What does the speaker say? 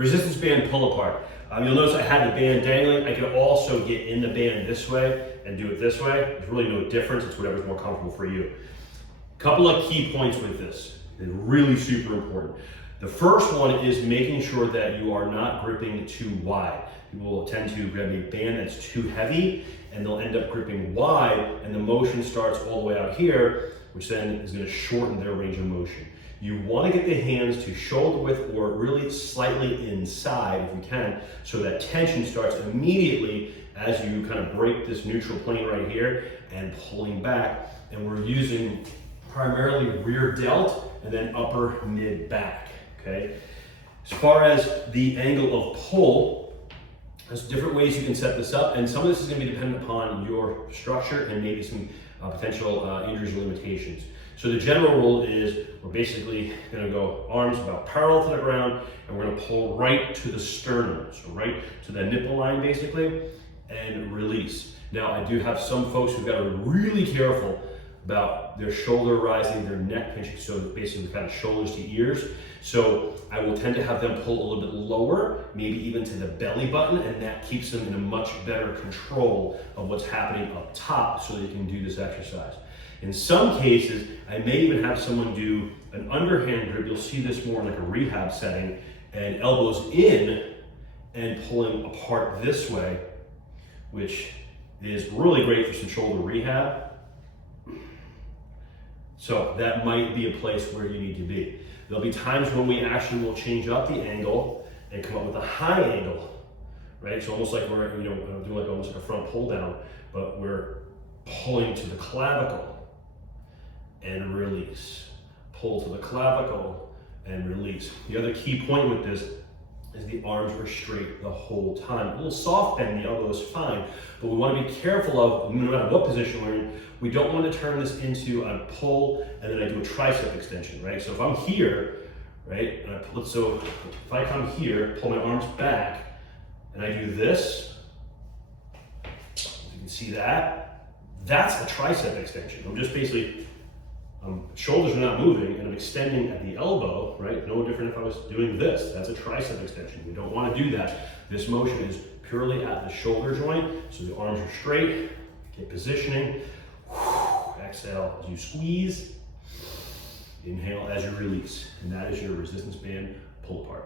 Resistance band pull apart. You'll notice I had the band dangling. I could also get in the band this way and do it this way. There's really no difference. It's whatever's more comfortable for you. Couple of key points with this. They're really super important. The first one is making sure that you are not gripping too wide. People will tend to grab a band that's too heavy and they'll end up gripping wide, and the motion starts all the way out here, which then is going to shorten their range of motion. You want to get the hands to shoulder width or really slightly inside if you can, so that tension starts immediately as you kind of break this neutral plane right here and pulling back. And we're using primarily rear delt and then upper mid back, okay? As far as the angle of pull, there's different ways you can set this up, and some of this is going to be dependent upon your structure and maybe some potential injuries or limitations. So the general rule is we're basically going to go arms about parallel to the ground, and we're going to pull right to the sternum, so right to the nipple line basically, and release. Now I do have some folks who've got to be really careful about their shoulder rising, their neck pinching, so basically kind of shoulders to ears. So I will tend to have them pull a little bit lower, maybe even to the belly button, and that keeps them in a much better control of what's happening up top so they can do this exercise. In some cases, I may even have someone do an underhand grip. You'll see this more in like a rehab setting, and elbows in and pulling apart this way, which is really great for some shoulder rehab. So that might be a place where you need to be. There'll be times when we actually will change up the angle and come up with a high angle, right? So almost like we're, doing like almost like a front pull down, but we're pulling to the clavicle and release. Pull to the clavicle and release. The other key point with this is the arms are straight the whole time. A little soft bend, the elbow is fine, but we want to be careful of, no matter what position we're in, we don't want to turn this into a pull and then I do a tricep extension, right? So if I'm here, right, and so if I come here, pull my arms back, and I do this, you can see that, that's a tricep extension. I'm just basically, shoulders are not moving, and I'm extending at the elbow, right? No different if I was doing this. That's a tricep extension. We don't want to do that. This motion is purely at the shoulder joint, so the arms are straight, get positioning. Exhale as you squeeze, inhale as you release, and that is your resistance band pull apart.